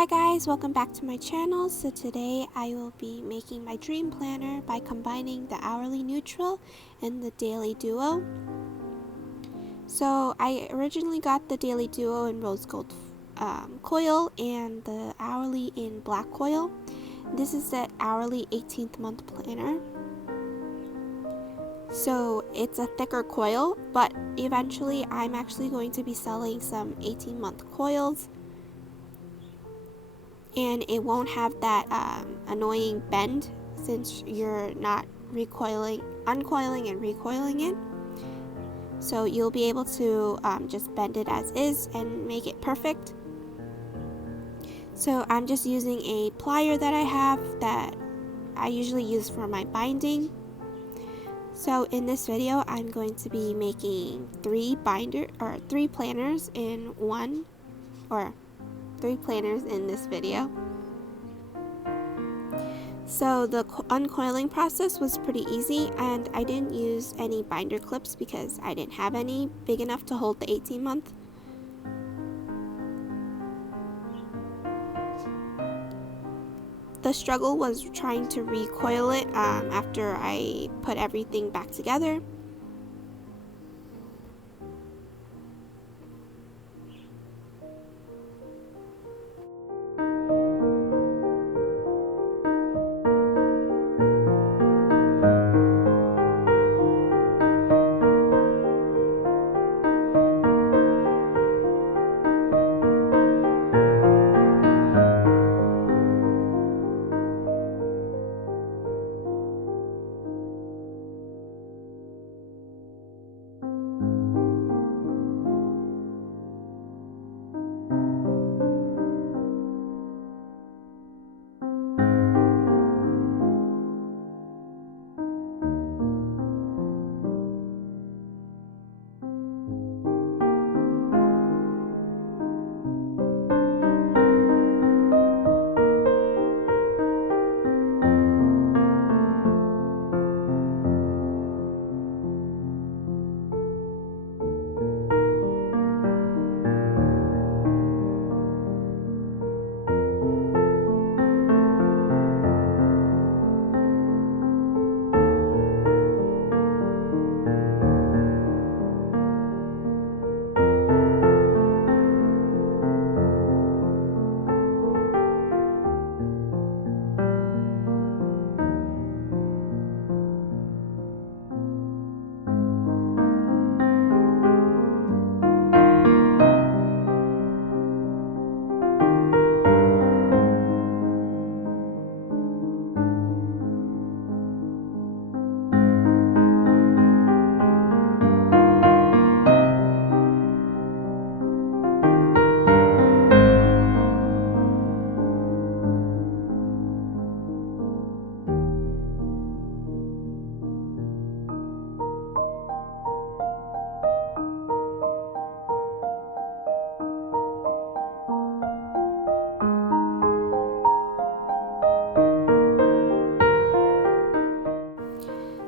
Hi guys, welcome back to my channel. So today I will be making my dream planner by combining the hourly neutral and the daily duo. So I originally got the daily duo in rose gold coil and the hourly in black coil. This is the hourly 18th month planner. So it's a thicker coil, but eventually I'm actually going to be selling some 18-month coils. And it won't have that annoying bend since you're not uncoiling and recoiling it. So you'll be able to just bend it as is and make it perfect. So I'm just using a plier that I have that I usually use for my binding. So in this video I'm going to be making three planners in one, or 3 planners in this video. So the uncoiling process was pretty easy, and I didn't use any binder clips because I didn't have any big enough to hold the 18-month. The struggle was trying to recoil it after I put everything back together.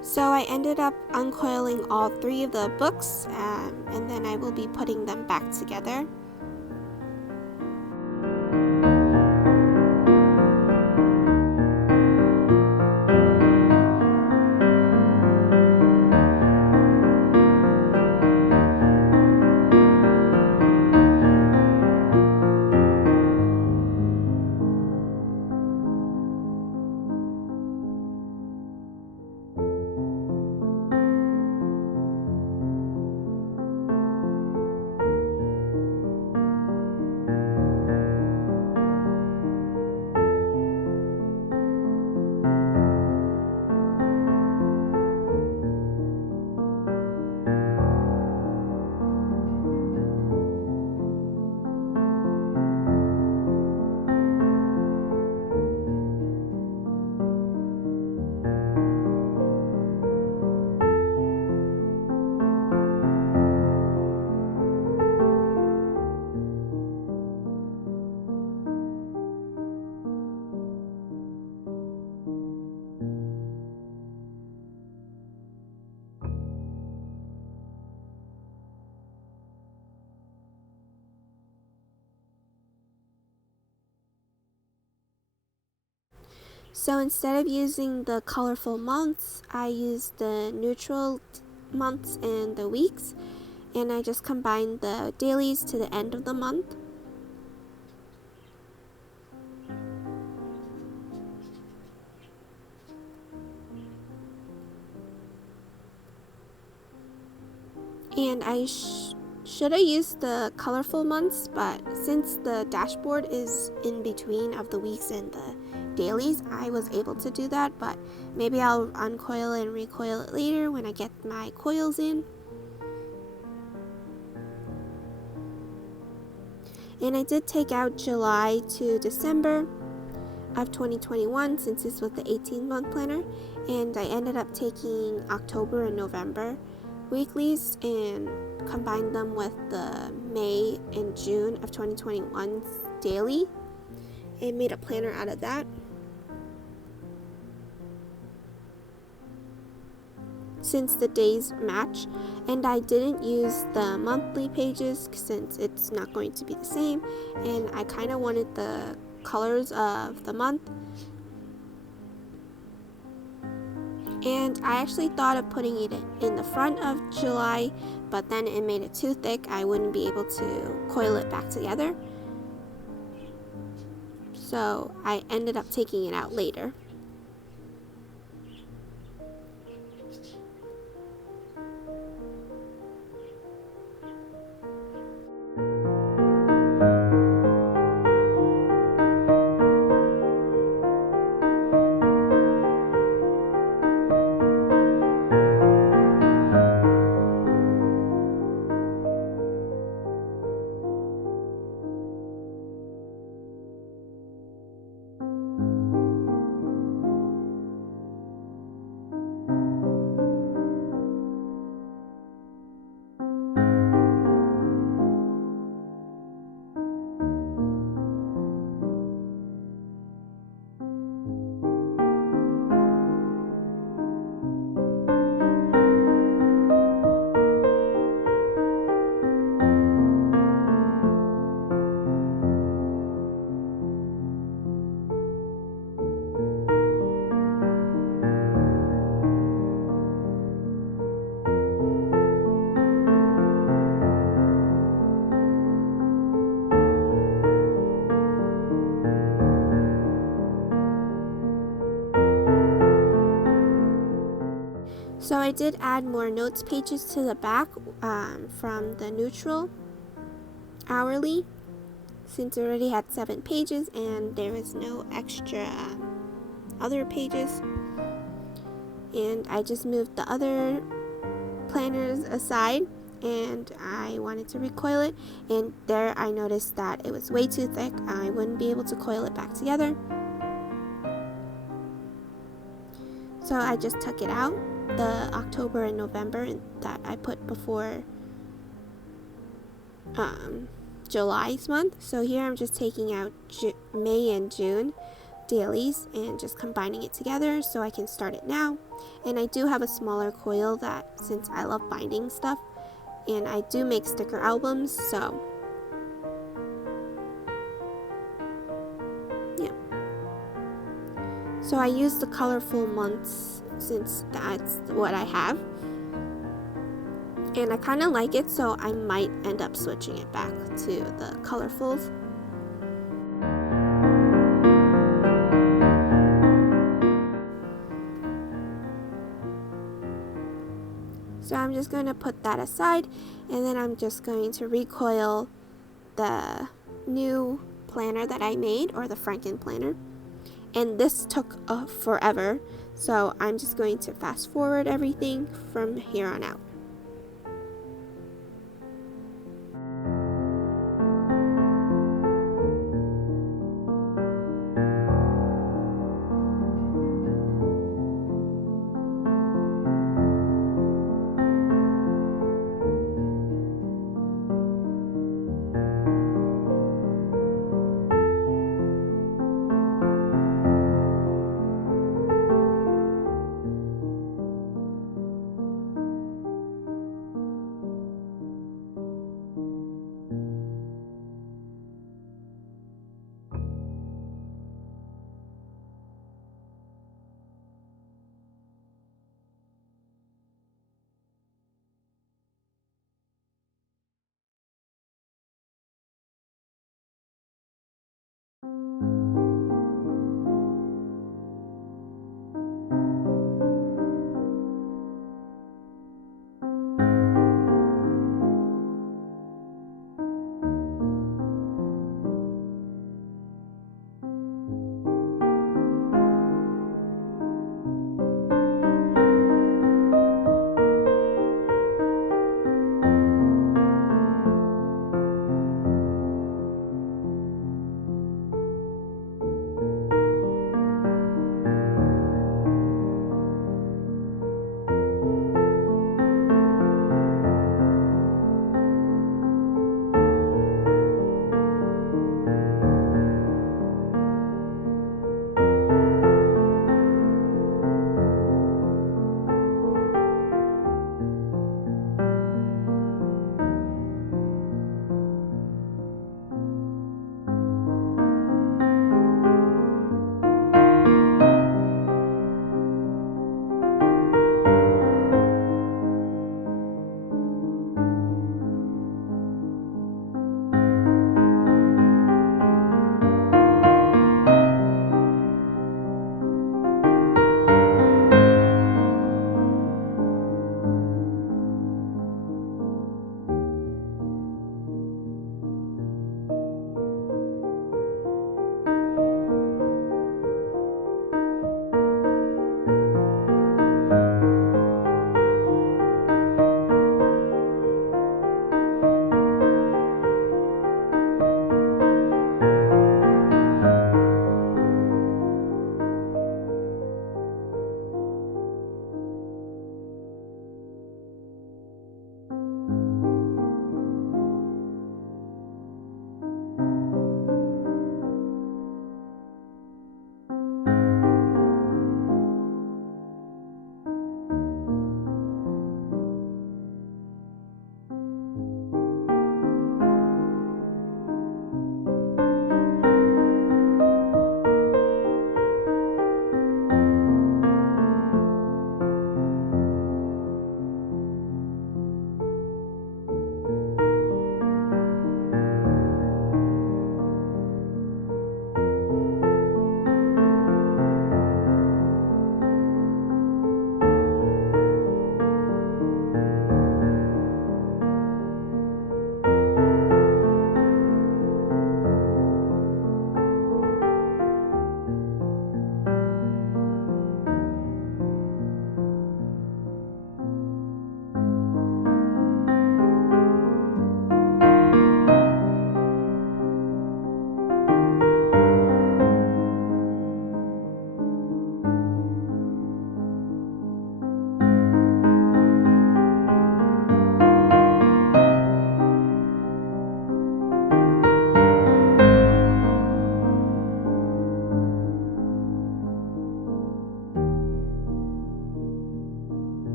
So I ended up uncoiling all 3 of the books, and then I will be putting them back together. So instead of using the colorful months, I use the neutral months and the weeks, and I just combine the dailies to the end of the month. And I should have used the colorful months, but since the dashboard is in between of the weeks and the dailies, I was able to do that, but maybe I'll uncoil and recoil it later when I get my coils in. And I did take out July to December of 2021 since this was the 18-month planner, and I ended up taking October and November weeklies and combined them with the May and June of 2021's daily and made a planner out of that. Since the days match, and I didn't use the monthly pages since it's not going to be the same, and I kind of wanted the colors of the month. And I actually thought of putting it in the front of July, but then it made it too thick. I wouldn't be able to coil it back together, so I ended up taking it out later. So I did add more notes pages to the back from the neutral hourly, since it already had 7 pages and there was no extra other pages. And I just moved the other planners aside, and I wanted to recoil it, and there I noticed that it was way too thick. I wouldn't be able to coil it back together, so I just took it out, the October and November that I put before July's month. So here I'm just taking out May and June dailies and just combining it together so I can start it now. And I do have a smaller coil that, since I love binding stuff, and I do make sticker albums, so yeah. So I use the colorful months since that's what I have, and I kind of like it, so I might end up switching it back to the colorfuls. So I'm just going to put that aside, and then I'm just going to recoil the new planner that I made, or the FrankenPlanner. And this took forever, so I'm just going to fast forward everything from here on out.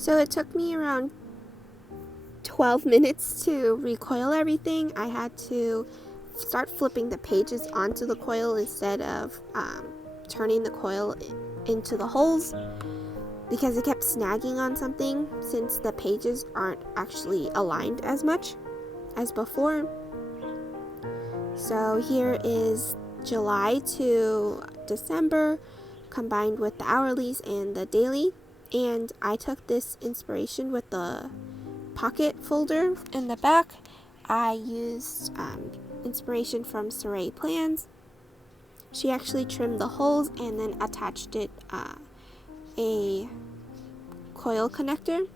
So it took me around 12 minutes to recoil everything. I had to start flipping the pages onto the coil instead of turning the coil into the holes, because it kept snagging on something since the pages aren't actually aligned as much as before. So here is July to December combined with the hourlies and the daily, and I took this inspiration with the pocket folder in the back. I used inspiration from JeseniaPrintables Plans. She actually trimmed the holes and then attached it a coil connector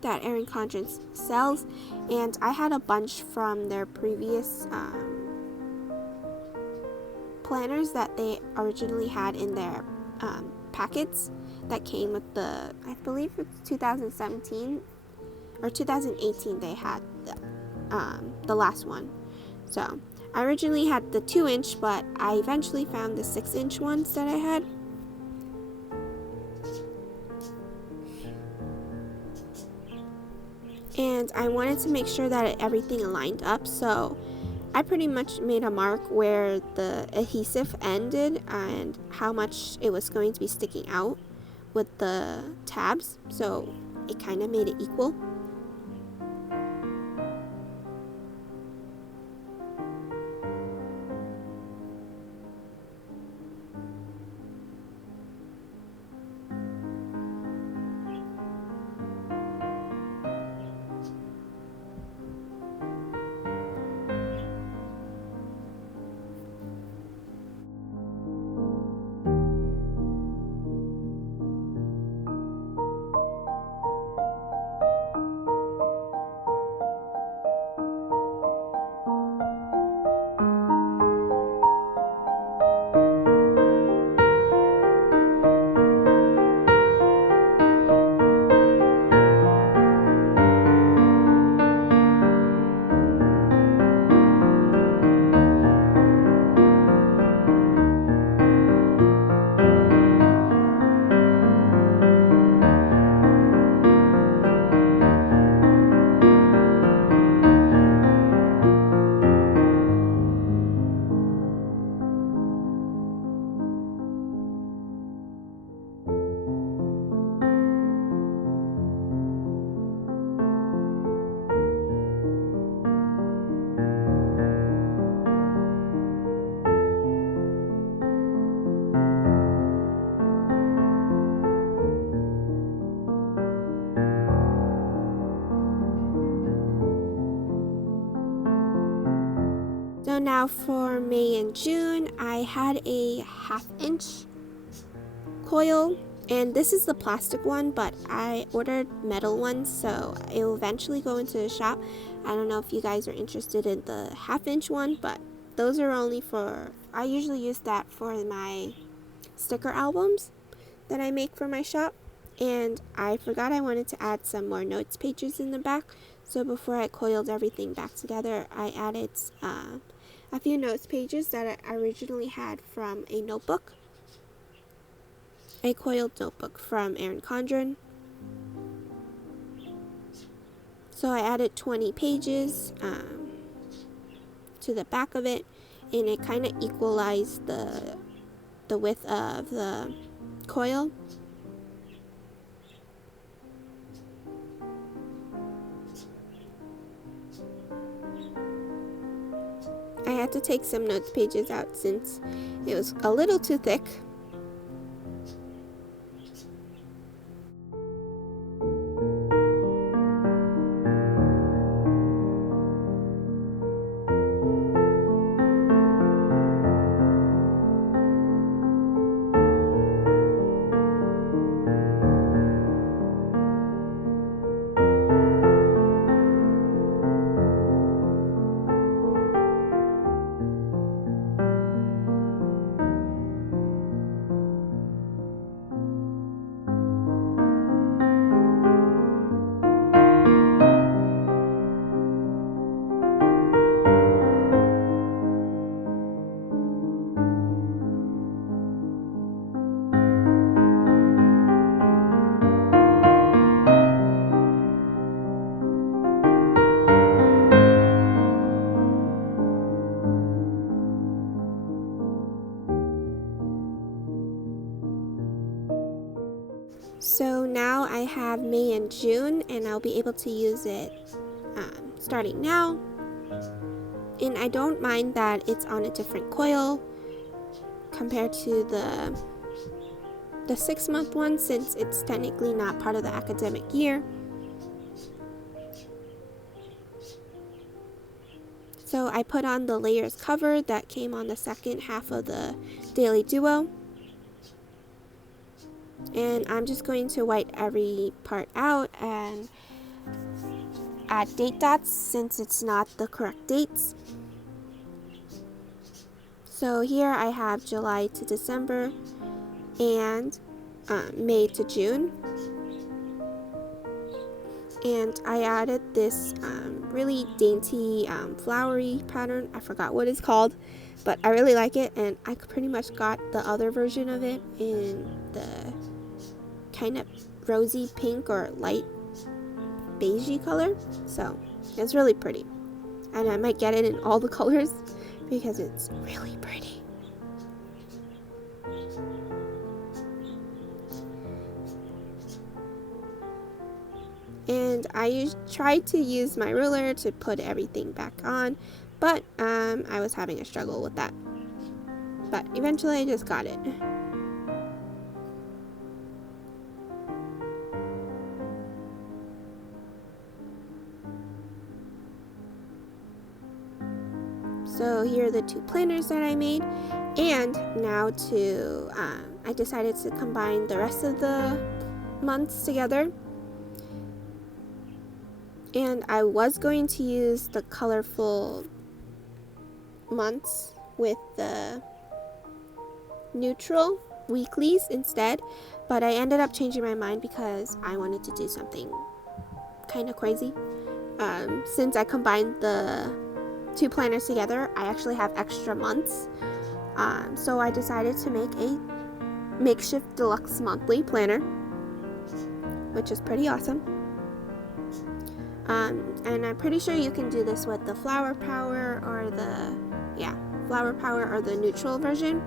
that Erin Condren sells, and I had a bunch from their previous planners that they originally had in their packets that came with the, I believe it's 2017 or 2018 they had the last one. So I originally had the 2-inch, but I eventually found the 6-inch ones that I had. And I wanted to make sure that everything aligned up, so I pretty much made a mark where the adhesive ended and how much it was going to be sticking out with the tabs, so it kind of made it equal. So now for May and June, I had a 1/2-inch coil, and this is the plastic one, but I ordered metal ones, so it will eventually go into the shop. I don't know if you guys are interested in the 1/2-inch one, but those are only for, I usually use that for my sticker albums that I make for my shop. And I forgot I wanted to add some more notes pages in the back, so before I coiled everything back together, I added a few notes pages that I originally had from a notebook, a coiled notebook from Erin Condren. So I added 20 pages to the back of it, and it kind of equalized the width of the coil. I had to take some notes pages out since it was a little too thick. have May and June, and I'll be able to use it starting now. And I don't mind that it's on a different coil compared to the 6-month one, since it's technically not part of the academic year. So I put on the layers cover that came on the second half of the Daily Duo. And I'm just going to white every part out and add date dots since it's not the correct dates. So here I have July to December and May to June. And I added this really dainty flowery pattern. I forgot what it's called, but I really like it, and I pretty much got the other version of it in the kind of rosy pink or light beigey color. So it's really pretty, and I might get it in all the colors because it's really pretty. And I tried to use my ruler to put everything back on, but I was having a struggle with that. But eventually I just got it. So here are the 2 planners that I made, and now I decided to combine the rest of the months together. And I was going to use the colorful months with the neutral weeklies instead, but I ended up changing my mind because I wanted to do something kind of crazy. Since I combined the 2 planners together, I actually have extra months. So I decided to make a makeshift deluxe monthly planner, which is pretty awesome. And I'm pretty sure you can do this with the flower power or the neutral version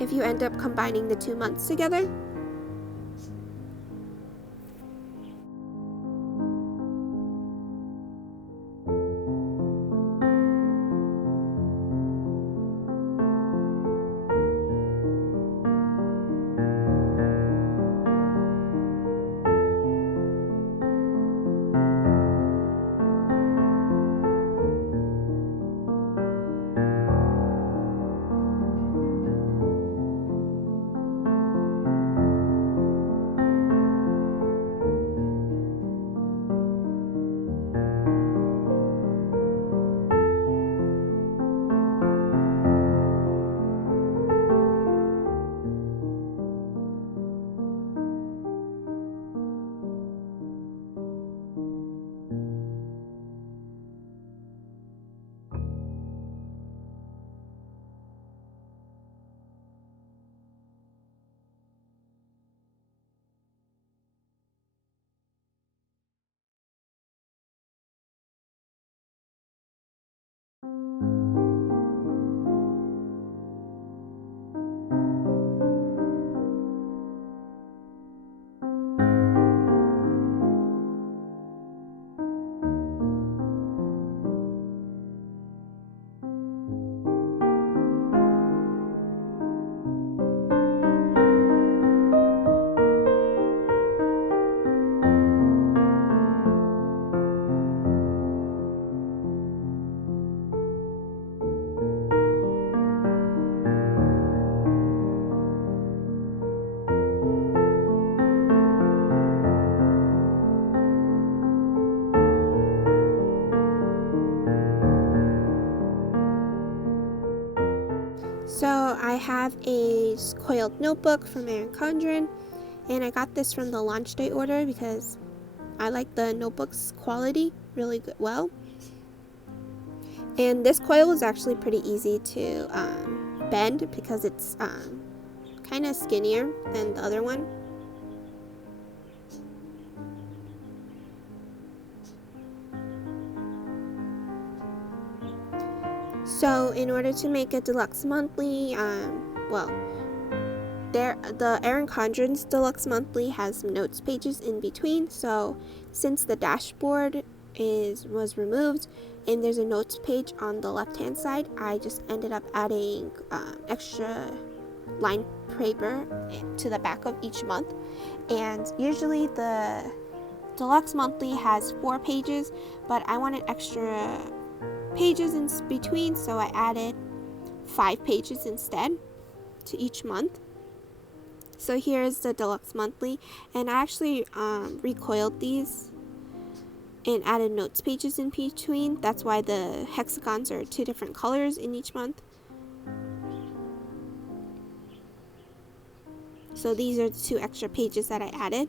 if you end up combining the 2 months together. So I have a coiled notebook from Erin Condren, and I got this from the launch day order because I like the notebook's quality really good. And this coil was actually pretty easy to bend because it's kind of skinnier than the other one. So in order to make a deluxe monthly, there the Erin Condren's Deluxe Monthly has some notes pages in between, so since the dashboard was removed and there's a notes page on the left hand side, I just ended up adding extra line paper to the back of each month. And usually the Deluxe Monthly has 4 pages, but I wanted extra pages in between, so I added 5 pages instead to each month. So here's the Deluxe Monthly, and I actually recoiled these and added notes pages in between. That's why the hexagons are 2 different colors in each month. So these are the 2 extra pages that I added.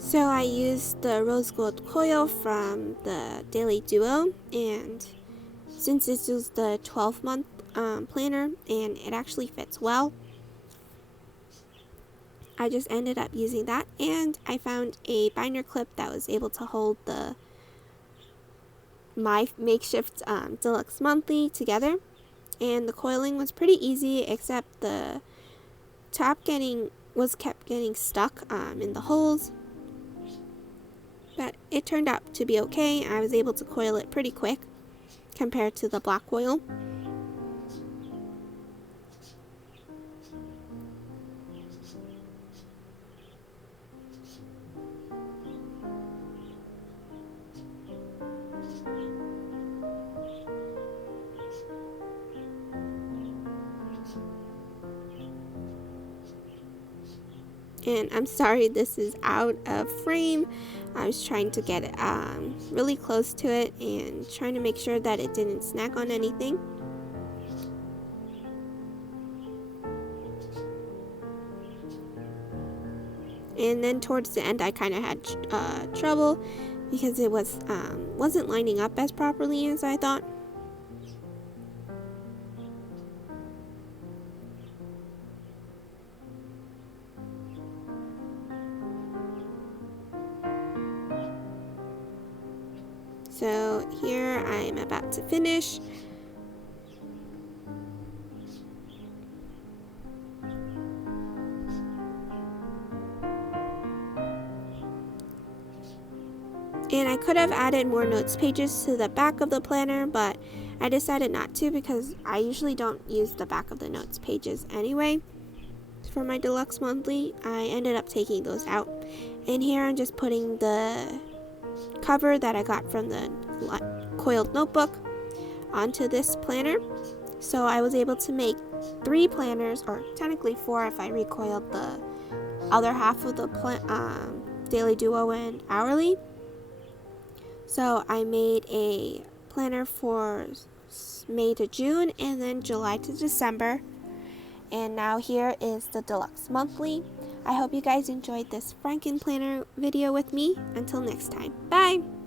So I used the rose gold coil from the Daily Duo, and since this is the 12-month planner and it actually fits well, I just ended up using that, and I found a binder clip that was able to hold my makeshift Deluxe Monthly together, and the coiling was pretty easy, except the top kept getting stuck in the holes. But it turned out to be okay. I was able to coil it pretty quick compared to the black coil. And I'm sorry this is out of frame. I was trying to get it really close to it and trying to make sure that it didn't snag on anything. And then towards the end I kind of had trouble because it wasn't lining up as properly as I thought. So here I'm about to finish. And I could have added more notes pages to the back of the planner, but I decided not to because I usually don't use the back of the notes pages anyway. For my deluxe monthly, I ended up taking those out. And here I'm just putting the cover that I got from the coiled notebook onto this planner. So I was able to make 3 planners, or technically 4 if I recoiled the other half of the daily, duo, and hourly. So I made a planner for May to June and then July to December. And now here is the deluxe monthly. I hope you guys enjoyed this FrankenPlanner video with me. Until next time, bye!